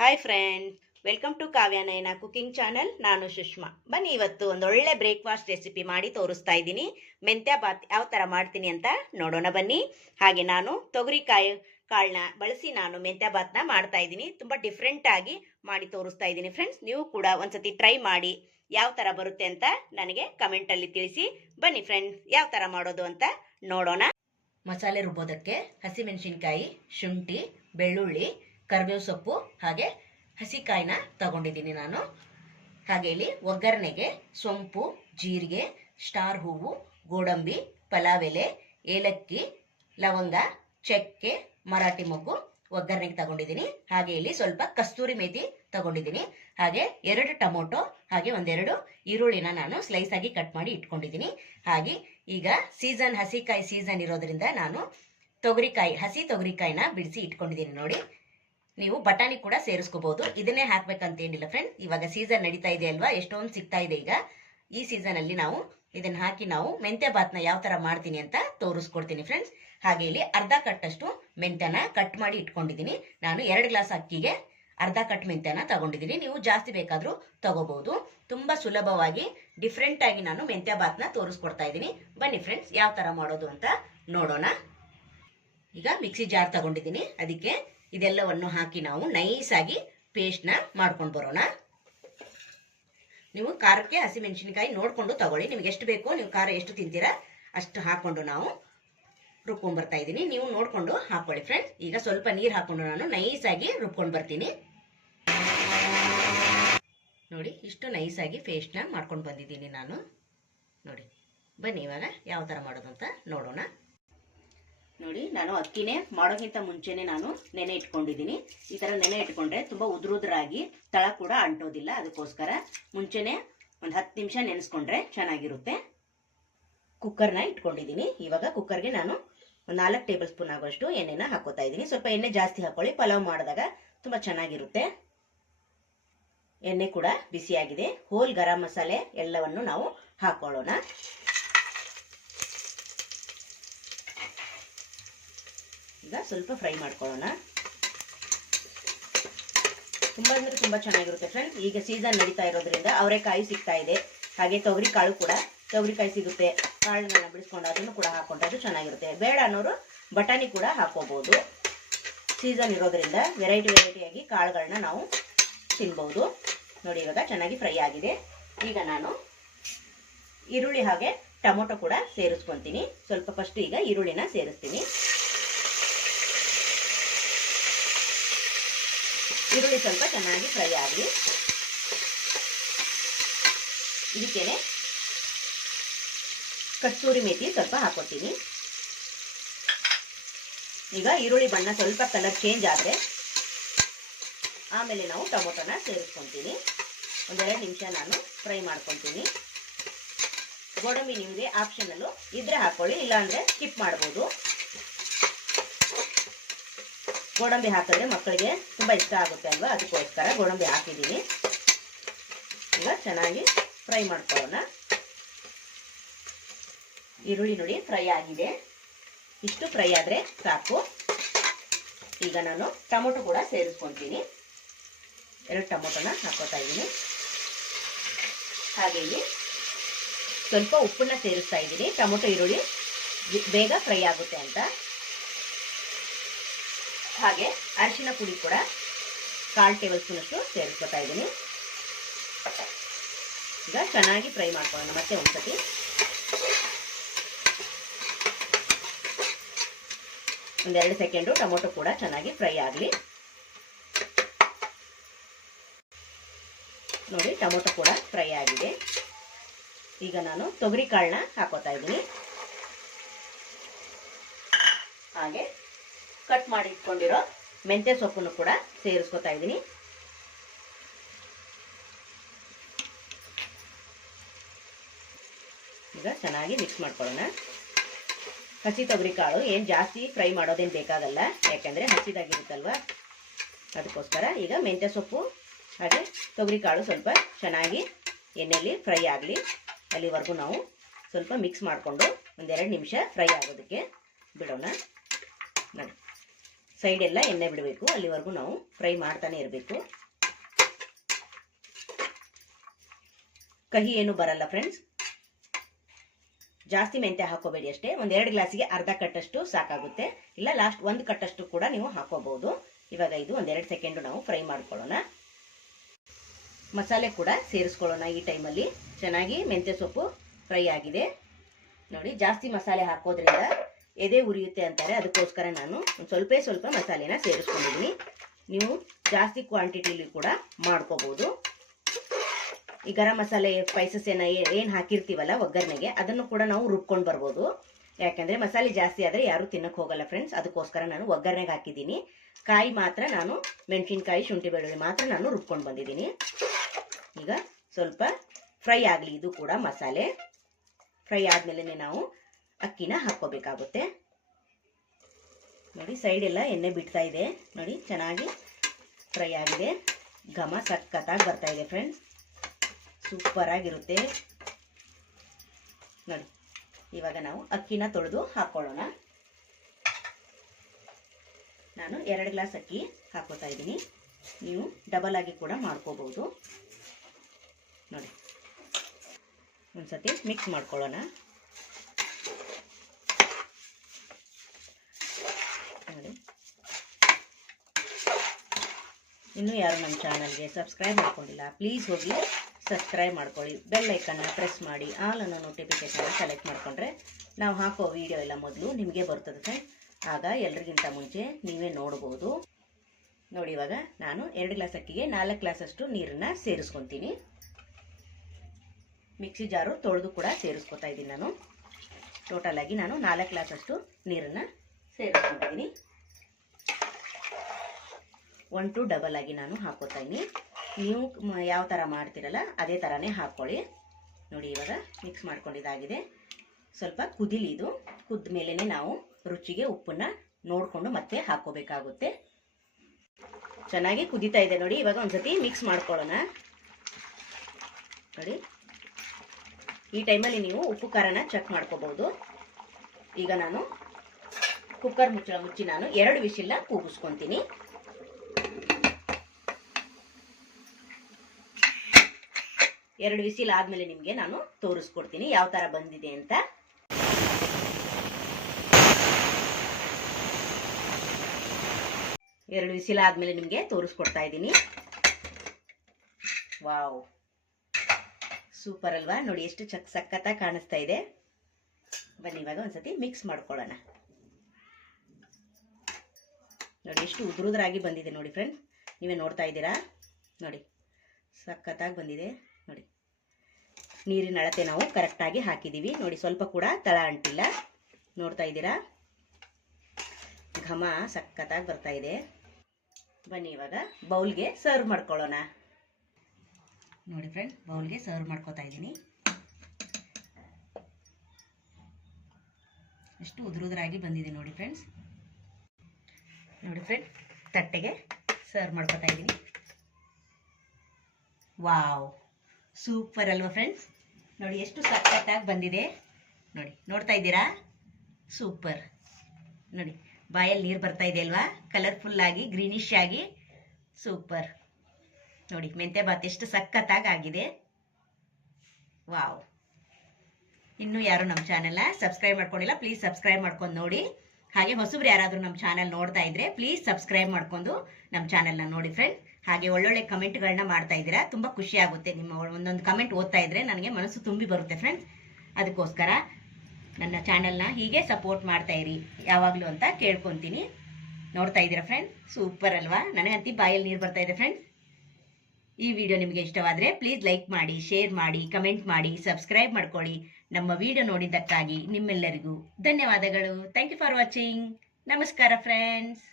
Hi friend, welcome to Kavya Nayana cooking channel. ನಾನು ಸುಷ್ಮಾ. ಬನ್ನಿ, ಇವತ್ತು ಒಂದೊಳ್ಳೆ ಬ್ರೇಕ್ಫಾಸ್ಟ್ ರೆಸಿಪಿ ಮಾಡಿ ತೋರಿಸ್ತಾ ಇದ್ದೀನಿ. ಮೆಂತ್ಯ ಬಾತ್ ಯಾವ ಥರ ಮಾಡ್ತೀನಿ ಅಂತ ನೋಡೋಣ ಬನ್ನಿ. ಹಾಗೆ ನಾನು ತೊಗರಿಕಾಯಿ ಕಾಳನ್ನ ಬಳಸಿ ನಾನು ಮೆಂತ್ಯ ಬಾತ್ನ ಮಾಡ್ತಾ ಇದ್ದೀನಿ. ತುಂಬ ಡಿಫ್ರೆಂಟಾಗಿ ಮಾಡಿ ತೋರಿಸ್ತಾ ಇದ್ದೀನಿ ಫ್ರೆಂಡ್ಸ್. ನೀವು ಕೂಡ ಒಂದ್ಸತಿ ಟ್ರೈ ಮಾಡಿ ಯಾವ ಥರ ಬರುತ್ತೆ ಅಂತ ನನಗೆ ಕಮೆಂಟಲ್ಲಿ ತಿಳಿಸಿ. ಬನ್ನಿ ಫ್ರೆಂಡ್ಸ್, ಯಾವ ಥರ ಮಾಡೋದು ಅಂತ ನೋಡೋಣ. ಮಸಾಲೆ ರುಬ್ಬೋದಕ್ಕೆ ಹಸಿಮೆಣಸಿನ್ಕಾಯಿ, ಶುಂಠಿ, ಬೆಳ್ಳುಳ್ಳಿ, ಕರಿಬೇವು ಸೊಪ್ಪು ಹಾಗೆ ಹಸಿಕಾಯಿನ ತಗೊಂಡಿದ್ದೀನಿ ನಾನು. ಹಾಗೆ ಇಲ್ಲಿ ಒಗ್ಗರಣೆಗೆ ಸೊಂಪು, ಜೀರಿಗೆ, ಸ್ಟಾರ್ ಹೂವು, ಗೋಡಂಬಿ, ಪಲಾವ್ ಎಲೆ, ಏಲಕ್ಕಿ, ಲವಂಗ, ಚಕ್ಕೆ, ಮರಾಠಿ ಮೊಗ್ಗು ಒಗ್ಗರಣೆಗೆ ತಗೊಂಡಿದ್ದೀನಿ. ಹಾಗೆ ಇಲ್ಲಿ ಸ್ವಲ್ಪ ಕಸ್ತೂರಿ ಮೇಥಿ ತಗೊಂಡಿದ್ದೀನಿ. ಹಾಗೆ 2 ಟೊಮೊಟೊ ಹಾಗೆ ಒಂದೆರಡು ಈರುಳ್ಳಿನ ನಾನು ಸ್ಲೈಸ್ ಆಗಿ ಕಟ್ ಮಾಡಿ ಇಟ್ಕೊಂಡಿದ್ದೀನಿ. ಹಾಗೆ ಈಗ ಹಸಿಕಾಯಿ ಸೀಸನ್ ಇರೋದ್ರಿಂದ ನಾನು ಹಸಿ ತೊಗರಿಕಾಯಿನ ಬಿಡಿಸಿ ಇಟ್ಕೊಂಡಿದ್ದೀನಿ. ನೋಡಿ, ನೀವು ಬಟಾಣಿ ಕೂಡ ಸೇರಿಸ್ಕೋಬಹುದು. ಇದನ್ನೇ ಹಾಕ್ಬೇಕಂತ ಏನಿಲ್ಲ ಫ್ರೆಂಡ್. ಇವಾಗ ಸೀಸನ್ ನಡೀತಾ ಇದೆ ಅಲ್ವಾ, ಎಷ್ಟೊಂದು ಸಿಗ್ತಾ ಇದೆ ಈಗ. ಈ ಸೀಸನ್ ಅಲ್ಲಿ ನಾವು ಇದನ್ನ ಹಾಕಿ ನಾವು ಮೆಂತ್ಯ ಬಾತ್ನ ಯಾವ ತರ ಮಾಡ್ತೀನಿ ಅಂತ ತೋರಿಸ್ಕೊಡ್ತೀನಿ ಫ್ರೆಂಡ್ಸ್. ಹಾಗೆ ಇಲ್ಲಿ ಅರ್ಧ ಕಟ್ಟಷ್ಟು ಮೆಂತ್ಯನ ಕಟ್ ಮಾಡಿ ಇಟ್ಕೊಂಡಿದ್ದೀನಿ. ನಾನು 2 ಗ್ಲಾಸ್ ಅಕ್ಕಿಗೆ ಅರ್ಧ ಕಟ್ ಮೆಂತ್ಯನ ತಗೊಂಡಿದ್ದೀನಿ. ನೀವು ಜಾಸ್ತಿ ಬೇಕಾದ್ರೂ ತಗೋಬಹುದು. ತುಂಬಾ ಸುಲಭವಾಗಿ ಡಿಫ್ರೆಂಟ್ ಆಗಿ ನಾನು ಮೆಂತ್ಯ ಬಾತ್ನ ತೋರಿಸ್ಕೊಡ್ತಾ ಇದ್ದೀನಿ. ಬನ್ನಿ ಫ್ರೆಂಡ್ಸ್, ಯಾವ ತರ ಮಾಡೋದು ಅಂತ ನೋಡೋಣ. ಈಗ ಮಿಕ್ಸಿ ಜಾರ್ ತಗೊಂಡಿದ್ದೀನಿ. ಅದಕ್ಕೆ ಇದೆಲ್ಲವನ್ನು ಹಾಕಿ ನಾವು ನೈಸ್ ಆಗಿ ಪೇಸ್ಟ್ನ ಮಾಡ್ಕೊಂಡು ಬರೋಣ. ನೀವು ಖಾರಕ್ಕೆ ಹಸಿಮೆಣಸಿನಕಾಯಿ ನೋಡ್ಕೊಂಡು ತಗೊಳ್ಳಿ. ನಿಮ್ಗೆ ಎಷ್ಟು ಬೇಕೋ, ನೀವು ಖಾರ ಎಷ್ಟು ತಿಂತೀರಾ ಅಷ್ಟು ಹಾಕೊಂಡು ನಾವು ರುಬ್ಕೊಂಡು ಬರ್ತಾ ಇದ್ದೀನಿ. ನೀವು ನೋಡ್ಕೊಂಡು ಹಾಕೊಳ್ಳಿ ಫ್ರೆಂಡ್ಸ್. ಈಗ ಸ್ವಲ್ಪ ನೀರು ಹಾಕೊಂಡು ನಾನು ನೈಸ್ ಆಗಿ ರುಬ್ಕೊಂಡು ಬರ್ತೀನಿ. ನೋಡಿ, ಇಷ್ಟು ನೈಸ್ ಆಗಿ ಪೇಸ್ಟ್ನ ಮಾಡ್ಕೊಂಡು ಬಂದಿದ್ದೀನಿ ನಾನು. ನೋಡಿ, ಬನ್ನಿ ಇವಾಗ ಯಾವ ಥರ ಮಾಡೋದು ಅಂತ ನೋಡೋಣ. ನೋಡಿ, ನಾನು ಅಕ್ಕಿನೇ ಮಾಡೋಕ್ಕಿಂತ ಮುಂಚೆನೆ ನಾನು ನೆನೆ ಇಟ್ಕೊಂಡಿದ್ದೀನಿ. ಈ ಥರ ನೆನೆ ಇಟ್ಕೊಂಡ್ರೆ ತುಂಬ ಉದುರಾಗಿ ತಳ ಕೂಡ ಅಂಟೋದಿಲ್ಲ. ಅದಕ್ಕೋಸ್ಕರ ಮುಂಚೆನೆ ಒಂದು 10 ನಿಮಿಷ ನೆನೆಸ್ಕೊಂಡ್ರೆ ಚೆನ್ನಾಗಿರುತ್ತೆ. ಕುಕ್ಕರ್ನ ಇಟ್ಕೊಂಡಿದ್ದೀನಿ. ಇವಾಗ ಕುಕ್ಕರ್ಗೆ ನಾನು ಒಂದು 4 ಟೇಬಲ್ ಸ್ಪೂನ್ ಆಗೋಷ್ಟು ಎಣ್ಣೆನ ಹಾಕೋತಾ ಇದ್ದೀನಿ. ಸ್ವಲ್ಪ ಎಣ್ಣೆ ಜಾಸ್ತಿ ಹಾಕೊಳ್ಳಿ, ಪಲಾವ್ ಮಾಡಿದಾಗ ತುಂಬ ಚೆನ್ನಾಗಿರುತ್ತೆ. ಎಣ್ಣೆ ಕೂಡ ಬಿಸಿಯಾಗಿದೆ. ಹೋಲ್ ಗರಂ ಮಸಾಲೆ ಎಲ್ಲವನ್ನು ನಾವು ಹಾಕೊಳ್ಳೋಣ. ಈಗ ಸ್ವಲ್ಪ ಫ್ರೈ ಮಾಡ್ಕೊಳ್ಳೋಣ. ತುಂಬ ಅಂದ್ರೆ ತುಂಬ ಚೆನ್ನಾಗಿರುತ್ತೆ ಫ್ರೆಂಡ್ಸ್. ಈಗ ಸೀಸನ್ ನಡೀತಾ ಇರೋದ್ರಿಂದ ಅವರೆಕಾಯಿ ಸಿಗ್ತಾ ಇದೆ. ಹಾಗೆ ತೊಗರಿ ಕಾಳು ಕೂಡ, ತೊಗರಿಕಾಯಿ ಸಿಗುತ್ತೆ, ಕಾಳನ್ನ ಬಿಡಿಸ್ಕೊಂಡು ಅದನ್ನು ಕೂಡ ಹಾಕೊಂಡ್ರೆ ಅದು ಚೆನ್ನಾಗಿರುತ್ತೆ. ಬೇಡ ಅನ್ನೋರು ಬಟಾಣಿ ಕೂಡ ಹಾಕೋಬಹುದು. ಸೀಸನ್ ಇರೋದ್ರಿಂದ ವೆರೈಟಿಯಾಗಿ ಕಾಳುಗಳನ್ನ ನಾವು ತಿನ್ಬಹುದು. ನೋಡಿ, ಇವಾಗ ಚೆನ್ನಾಗಿ ಫ್ರೈ ಆಗಿದೆ. ಈಗ ನಾನು ಈರುಳ್ಳಿ ಹಾಗೆ ಟೊಮೊಟೊ ಕೂಡ ಸೇರಿಸ್ಕೊಂತೀನಿ. ಸ್ವಲ್ಪ ಫಸ್ಟ್ ಈಗ ಈರುಳ್ಳಿನ ಸೇರಿಸ್ತೀನಿ. ಈರುಳ್ಳಿ ಸ್ವಲ್ಪ ಚೆನ್ನಾಗಿ ಫ್ರೈ ಆಗಲಿ. ಇದಕ್ಕೇನೆ ಕಸ್ತೂರಿ ಮೇಥಿ ಸ್ವಲ್ಪ ಹಾಕೋತೀನಿ. ಈಗ ಈರುಳ್ಳಿ ಬಣ್ಣ ಸ್ವಲ್ಪ ಕಲರ್ ಚೇಂಜ್ ಆದರೆ ಆಮೇಲೆ ನಾವು ಟೊಮೊಟೊನ ಸೇರಿಸ್ಕೊತೀನಿ. 1-2 ನಿಮಿಷ ನಾನು ಫ್ರೈ ಮಾಡ್ಕೊತೀನಿ. ಗೋಡಂಬಿ ನಿಮಗೆ ಆಪ್ಷನಲ್ಲು ಇದ್ರೆ ಹಾಕೊಳ್ಳಿ, ಇಲ್ಲಾಂದ್ರೆ ಸ್ಕಿಪ್ ಮಾಡ್ಬೋದು. ಗೋಡಂಬಿ ಹಾಕಿದ್ರೆ ಮಕ್ಕಳಿಗೆ ತುಂಬ ಇಷ್ಟ ಆಗುತ್ತೆ ಅಲ್ವಾ, ಅದಕ್ಕೋಸ್ಕರ ಗೋಡಂಬಿ ಹಾಕಿದ್ದೀನಿ. ಈಗ ಚೆನ್ನಾಗಿ ಫ್ರೈ ಮಾಡ್ಕೊಳ್ಳೋಣ. ಈರುಳ್ಳಿ ನೋಡಿ ಫ್ರೈ ಆಗಿದೆ. ಇಷ್ಟು ಫ್ರೈ ಆದರೆ ಸಾಕು. ಈಗ ನಾನು ಟೊಮೊಟೊ ಕೂಡ ಸೇರಿಸ್ಕೊತೀನಿ. 2 ಟೊಮೊಟೊನ ಹಾಕೋತಾ ಇದ್ದೀನಿ. ಹಾಗೆ ಇಲ್ಲಿ ಸ್ವಲ್ಪ ಉಪ್ಪನ್ನ ಸೇರಿಸ್ತಾ ಇದ್ದೀನಿ. ಟೊಮೊಟೊ ಈರುಳ್ಳಿ ಬೇಗ ಫ್ರೈ ಆಗುತ್ತೆ ಅಂತ. ಹಾಗೆ ಅರಿಶಿನ ಪುಡಿ ಕೂಡ 1/4 ಟೇಬಲ್ ಸ್ಪೂನ್ ಅಷ್ಟು ಸೇರಿಸ್ಕೊತಾ ಇದ್ದೀನಿ. ಈಗ ಚೆನ್ನಾಗಿ ಫ್ರೈ ಮಾಡ್ಕೊಳ್ಳೋಣ ಮತ್ತೆ ಒಂದ್ಸತಿ. ಒಂದೆರಡು ಸೆಕೆಂಡು ಟೊಮೊಟೊ ಕೂಡ ಚೆನ್ನಾಗಿ ಫ್ರೈ ಆಗಲಿ. ನೋಡಿ, ಟೊಮೊಟೊ ಕೂಡ ಫ್ರೈ ಆಗಿದೆ. ಈಗ ನಾನು ತೊಗರಿ ಕಾಳನ್ನ ಹಾಕೋತಾ ಇದ್ದೀನಿ. ಹಾಗೆ ಕಟ್ ಮಾಡಿ ಇಟ್ಕೊಂಡಿರೋ ಮೆಂತ್ಯ ಸೊಪ್ಪನ್ನು ಕೂಡ ಸೇರಿಸ್ಕೊತಾ ಇದ್ದೀನಿ. ಈಗ ಚೆನ್ನಾಗಿ ಮಿಕ್ಸ್ ಮಾಡ್ಕೊಳ್ಳೋಣ. ಹಸಿ ತೊಗರಿ ಕಾಳು ಏನು ಜಾಸ್ತಿ ಫ್ರೈ ಮಾಡೋದೇನು ಬೇಕಾಗಲ್ಲ, ಯಾಕಂದರೆ ಹಸಿದಾಗಿರುತ್ತಲ್ವ, ಅದಕ್ಕೋಸ್ಕರ. ಈಗ ಮೆಂತ್ಯ ಸೊಪ್ಪು ಹಾಗೆ ತೊಗರಿ ಕಾಳು ಸ್ವಲ್ಪ ಚೆನ್ನಾಗಿ ಎಣ್ಣೆಯಲ್ಲಿ ಫ್ರೈ ಆಗಲಿ. ಅಲ್ಲಿವರೆಗೂ ನಾವು ಸ್ವಲ್ಪ ಮಿಕ್ಸ್ ಮಾಡಿಕೊಂಡು 1-2 ನಿಮಿಷ ಫ್ರೈ ಆಗೋದಕ್ಕೆ ಬಿಡೋಣ. ನೋಡಿ, ಸೈಡ್ ಎಲ್ಲ ಎಣ್ಣೆ ಬಿಡಬೇಕು, ಅಲ್ಲಿವರೆಗೂ ನಾವು ಫ್ರೈ ಮಾಡ್ತಾನೆ ಇರಬೇಕು. ಕಹಿ ಏನು ಬರಲ್ಲ ಫ್ರೆಂಡ್ಸ್. ಜಾಸ್ತಿ ಮೆಂತ್ಯ ಹಾಕೋಬೇಡಿ ಅಷ್ಟೇ. ಒಂದು 2 ಗ್ಲಾಸಿಗೆ ಅರ್ಧ ಕಟ್ಟಷ್ಟು ಸಾಕಾಗುತ್ತೆ, ಇಲ್ಲ ಲಾಸ್ಟ್ 1 ಕಟ್ಟಷ್ಟು ಕೂಡ ನೀವು ಹಾಕೋಬಹುದು. ಇವಾಗ ಇದು ಒಂದು 2 ಸೆಕೆಂಡ್ ನಾವು ಫ್ರೈ ಮಾಡ್ಕೊಳ್ಳೋಣ. ಮಸಾಲೆ ಕೂಡ ಸೇರಿಸ್ಕೊಳ್ಳೋಣ. ಈ ಟೈಮಲ್ಲಿ ಚೆನ್ನಾಗಿ ಮೆಂತ್ಯ ಸೊಪ್ಪು ಫ್ರೈ ಆಗಿದೆ ನೋಡಿ. ಜಾಸ್ತಿ ಮಸಾಲೆ ಹಾಕೋದ್ರಿಂದ ಎದೆ ಉರಿಯುತ್ತೆ ಅಂತಾರೆ, ಅದಕ್ಕೋಸ್ಕರ ನಾನು ಸ್ವಲ್ಪ ಮಸಾಲೆನ ಸೇರಿಸ್ಕೊಂಡಿದ್ದೀನಿ. ನೀವು ಜಾಸ್ತಿ ಕ್ವಾಂಟಿಟಿಲಿ ಕೂಡ ಮಾಡ್ಕೋಬಹುದು. ಈ ಗರಂ ಮಸಾಲೆ ಸ್ಪೈಸಸ್ ಏನು ಹಾಕಿರ್ತೀವಲ್ಲ ಒಗ್ಗರಣೆಗೆ, ಅದನ್ನು ಕೂಡ ನಾವು ರುಬ್ಕೊಂಡು ಬರ್ಬೋದು. ಯಾಕಂದ್ರೆ ಮಸಾಲೆ ಜಾಸ್ತಿ ಆದರೆ ಯಾರು ತಿನ್ನಕ್ಕೆ ಹೋಗಲ್ಲ ಫ್ರೆಂಡ್ಸ್, ಅದಕ್ಕೋಸ್ಕರ ನಾನು ಒಗ್ಗರಣೆಗೆ ಹಾಕಿದ್ದೀನಿ. ಕಾಯಿ ಮಾತ್ರ ನಾನು ಮೆಣಸಿನ್ಕಾಯಿ, ಶುಂಠಿ ಬೆಳ್ಳುಳ್ಳಿ ಮಾತ್ರ ನಾನು ರುಬ್ಕೊಂಡು ಬಂದಿದ್ದೀನಿ. ಈಗ ಸ್ವಲ್ಪ ಫ್ರೈ ಆಗಲಿ. ಇದು ಕೂಡ ಮಸಾಲೆ ಫ್ರೈ ಆದ್ಮೇಲೆ ನಾವು ಅಕ್ಕಿನ ಹಾಕೋಬೇಕಾಗುತ್ತೆ ನೋಡಿ. ಸೈಡ್ ಎಲ್ಲ ಎಣ್ಣೆ ಬಿಡ್ತಾ ಇದೆ ನೋಡಿ, ಚೆನ್ನಾಗಿ ಫ್ರೈ ಆಗಿದೆ. ಘಮ ಸಖತ್ತಾಗಿ ಬರ್ತಾ ಇದೆ ಫ್ರೆಂಡ್ಸ್, ಸೂಪರ್ ಆಗಿರುತ್ತೆ ನೋಡಿ. ಇವಾಗ ನಾವು ಅಕ್ಕಿನ ತೊಳೆದು ಹಾಕೊಳ್ಳೋಣ. ನಾನು 2 ಗ್ಲಾಸ್ ಅಕ್ಕಿ ಹಾಕೋತಾ ಇದ್ದೀನಿ. ನೀವು ಡಬಲ್ ಆಗಿ ಕೂಡ ಮಾಡ್ಕೋಬಹುದು ನೋಡಿ. ಒಂದ್ಸತಿ ಮಿಕ್ಸ್ ಮಾಡ್ಕೊಳ್ಳೋಣ ನೋಡಿ. ಇನ್ನೂ ಯಾರು ನಮ್ಮ ಚಾನಲ್ಗೆ ಸಬ್ಸ್ಕ್ರೈಬ್ ಮಾಡ್ಕೊಂಡಿಲ್ಲ, ಪ್ಲೀಸ್ ಹೋಗಿ ಸಬ್ಸ್ಕ್ರೈಬ್ ಮಾಡ್ಕೊಳ್ಳಿ. ಬೆಲ್ ಐಕನ್ನ ಪ್ರೆಸ್ ಮಾಡಿ ಆಲ್ ಅನ್ನೋ ನೋಟಿಫಿಕೇಶನ್ ಸೆಲೆಕ್ಟ್ ಮಾಡಿಕೊಂಡ್ರೆ ನಾವು ಹಾಕೋ ವಿಡಿಯೋ ಎಲ್ಲ ಮೊದಲು ನಿಮಗೆ ಬರ್ತದೆ ಫ್ರೆಂಡ್ಸ್. ಆಗ ಎಲ್ರಿಗಿಂತ ಮುಂಚೆ ನೀವೇ ನೋಡ್ಬೋದು ನೋಡಿ. ಇವಾಗ ನಾನು 2 ಗ್ಲಾಸ್ ಅಕ್ಕಿಗೆ 4 ಗ್ಲಾಸಷ್ಟು ನೀರನ್ನು ಸೇರಿಸ್ಕೊತೀನಿ. ಮಿಕ್ಸಿ ಜಾರು ತೊಳೆದು ಕೂಡ ಸೇರಿಸ್ಕೊತಾ ಇದ್ದೀನಿ ನಾನು. ಟೋಟಲ್ ಆಗಿ ನಾನು 4 ಗ್ಲಾಸಷ್ಟು ನೀರನ್ನು ಸೇರಿಸ್ಕೊಂಡಿದ್ದೀನಿ. 1 to ಡಬಲ್ ಆಗಿ ನಾನು ಹಾಕೋತಾ ಇದ್ದೀನಿ. ನೀವು ಯಾವ ಥರ ಮಾಡ್ತೀರಲ್ಲ ಅದೇ ಥರನೇ ಹಾಕ್ಕೊಳ್ಳಿ ನೋಡಿ. ಇವಾಗ ಮಿಕ್ಸ್ ಮಾಡ್ಕೊಂಡಿದ್ದಾಗಿದೆ. ಸ್ವಲ್ಪ ಕುದಿಲಿ. ಇದು ಕುದ್ದ ಮೇಲೇ ನಾವು ರುಚಿಗೆ ಉಪ್ಪನ್ನ ನೋಡಿಕೊಂಡು ಮತ್ತೆ ಹಾಕೋಬೇಕಾಗುತ್ತೆ. ಚೆನ್ನಾಗಿ ಕುದೀತಾ ಇದೆ ನೋಡಿ. ಇವಾಗ ಒಂದ್ಸತಿ ಮಿಕ್ಸ್ ಮಾಡ್ಕೊಳ್ಳೋಣ ನೋಡಿ. ಈ ಟೈಮಲ್ಲಿ ನೀವು ಉಪ್ಪು ಖಾರನ ಚೆಕ್ ಮಾಡ್ಕೋಬಹುದು. ಈಗ ನಾನು ಕುಕ್ಕರ್ ಮುಚ್ಚಿ ನಾನು 2 ವಿಸಿಲ್ನ ಕೂಗಿಸ್ಕೊತೀನಿ. 2 ವಿಸಿಲ್ ಆದ್ಮೇಲೆ ನಿಮಗೆ ನಾನು ತೋರಿಸ್ಕೊಡ್ತೀನಿ ಯಾವ ತರ ಬಂದಿದೆ ಅಂತ. ಎರಡು ವಿಸಿಲ್ ಆದ್ಮೇಲೆ ನಿಮಗೆ ತೋರಿಸ್ಕೊಡ್ತಾ ಇದ್ದೀನಿ. ವಾವ್, ಸೂಪರ್ ಅಲ್ವಾ? ನೋಡಿ ಎಷ್ಟು ಸಖತ್ತಾಗಿ ಕಾಣಿಸ್ತಾ ಇದೆ. ಬನ್ನಿ ಇವಾಗ ಒಂದ್ಸತಿ ಮಿಕ್ಸ್ ಮಾಡ್ಕೊಳ್ಳೋಣ. ನೋಡಿ ಎಷ್ಟು ಉದುರುದ್ರಾಗಿ ಬಂದಿದೆ ನೋಡಿ ಫ್ರೆಂಡ್ಸ್, ನೀವೇ ನೋಡ್ತಾ ಇದ್ದೀರಾ ನೋಡಿ, ಸಖತ್ತಾಗಿ ಬಂದಿದೆ ನೋಡಿ. ನೀರಿನ ಅಳತೆ ನಾವು ಕರೆಕ್ಟಾಗಿ ಹಾಕಿದ್ದೀವಿ ನೋಡಿ, ಸ್ವಲ್ಪ ಕೂಡ ತಳ ಅಂಟಿಲ್ಲ. ನೋಡ್ತಾ ಇದ್ದೀರಾ, ಘಮ ಸಖತ್ತಾಗಿ ಬರ್ತಾ ಇದೆ. ಬನ್ನಿ ಇವಾಗ ಬೌಲ್ಗೆ ಸರ್ವ್ ಮಾಡ್ಕೊಳ್ಳೋಣ. ನೋಡಿ ಫ್ರೆಂಡ್, ಬೌಲ್ಗೆ ಸರ್ವ್ ಮಾಡ್ಕೋತಾ ಇದ್ದೀನಿ. ಎಷ್ಟು ಉದುರುದ್ರಾಗಿ ಬಂದಿದೆ ನೋಡಿ ಫ್ರೆಂಡ್ಸ್. ನೋಡಿ ಫ್ರೆಂಡ್, ತಟ್ಟೆಗೆ ಸರ್ವ್ ಮಾಡ್ಕೋತಾ ಇದ್ದೀನಿ. ವಾವ್, ಸೂಪರ್ ಅಲ್ವಾ ಫ್ರೆಂಡ್ಸ್? ನೋಡಿ ಎಷ್ಟು ಸಖತ್ತಾಗಿ ಬಂದಿದೆ ನೋಡಿ, ನೋಡ್ತಾ ಇದ್ದೀರಾ? ಸೂಪರ್ ನೋಡಿ, ಬಾಯಲ್ಲಿ ನೀರು ಬರ್ತಾ ಇದೆ ಅಲ್ವಾ? ಕಲರ್ಫುಲ್ ಆಗಿ ಗ್ರೀನಿಶ್ ಆಗಿ ಸೂಪರ್ ನೋಡಿ. ಮೆಂತ್ಯ ಬಾತ್ ಎಷ್ಟು ಸಖತ್ತಾಗಿ ಆಗಿದೆ. ವಾವ್, ಇನ್ನೂ ಯಾರು ನಮ್ಮ ಚಾನೆಲ್ನ ಸಬ್ಸ್ಕ್ರೈಬ್ ಮಾಡ್ಕೊಂಡಿಲ್ಲ, ಪ್ಲೀಸ್ ಸಬ್ಸ್ಕ್ರೈಬ್ ಮಾಡ್ಕೊಂಡು ನೋಡಿ. ಹಾಗೆ ಹೊಸಬ್ರು ಯಾರಾದರೂ ನಮ್ಮ ಚಾನೆಲ್ ನೋಡ್ತಾ ಇದ್ರೆ ಪ್ಲೀಸ್ ಸಬ್ಸ್ಕ್ರೈಬ್ ಮಾಡ್ಕೊಂಡು ನಮ್ಮ ಚಾನೆಲ್ನ ನೋಡಿ ಫ್ರೆಂಡ್. ಹಾಗೆ ಒಳ್ಳೊಳ್ಳೆ ಕಮೆಂಟ್ಗಳನ್ನ ಮಾಡ್ತಾ ಇದ್ದೀರಾ, ತುಂಬ ಖುಷಿ ಆಗುತ್ತೆ. ನಿಮ್ಮ ಒಂದೊಂದು ಕಮೆಂಟ್ ಓದ್ತಾ ಇದ್ರೆ ನನಗೆ ಮನಸ್ಸು ತುಂಬಿ ಬರುತ್ತೆ ಫ್ರೆಂಡ್ಸ್. ಅದಕ್ಕೋಸ್ಕರ ನನ್ನ ಚಾನೆಲ್ನ ಹೀಗೆ ಸಪೋರ್ಟ್ ಮಾಡ್ತಾ ಇರಿ ಯಾವಾಗಲೂ ಅಂತ ಕೇಳ್ಕೊತೀನಿ. ನೋಡ್ತಾ ಇದ್ದೀರಾ ಫ್ರೆಂಡ್, ಸೂಪರ್ ಅಲ್ವಾ? ನನಗಂತೂ ಬಾಯಲ್ಲಿ ನೀರು ಬರ್ತಾ ಇದೆ ಫ್ರೆಂಡ್ಸ್. ಈ ವಿಡಿಯೋ ನಿಮಗೆ ಇಷ್ಟವಾದರೆ ಪ್ಲೀಸ್ ಲೈಕ್ ಮಾಡಿ, ಶೇರ್ ಮಾಡಿ, ಕಮೆಂಟ್ ಮಾಡಿ, ಸಬ್ಸ್ಕ್ರೈಬ್ ಮಾಡ್ಕೊಳ್ಳಿ. ನಮ್ಮ ವಿಡಿಯೋ ನೋಡಿದ್ದಕ್ಕಾಗಿ ನಿಮ್ಮೆಲ್ಲರಿಗೂ ಧನ್ಯವಾದಗಳು. Thank you for watching. ನಮಸ್ಕಾರ ಫ್ರೆಂಡ್ಸ್.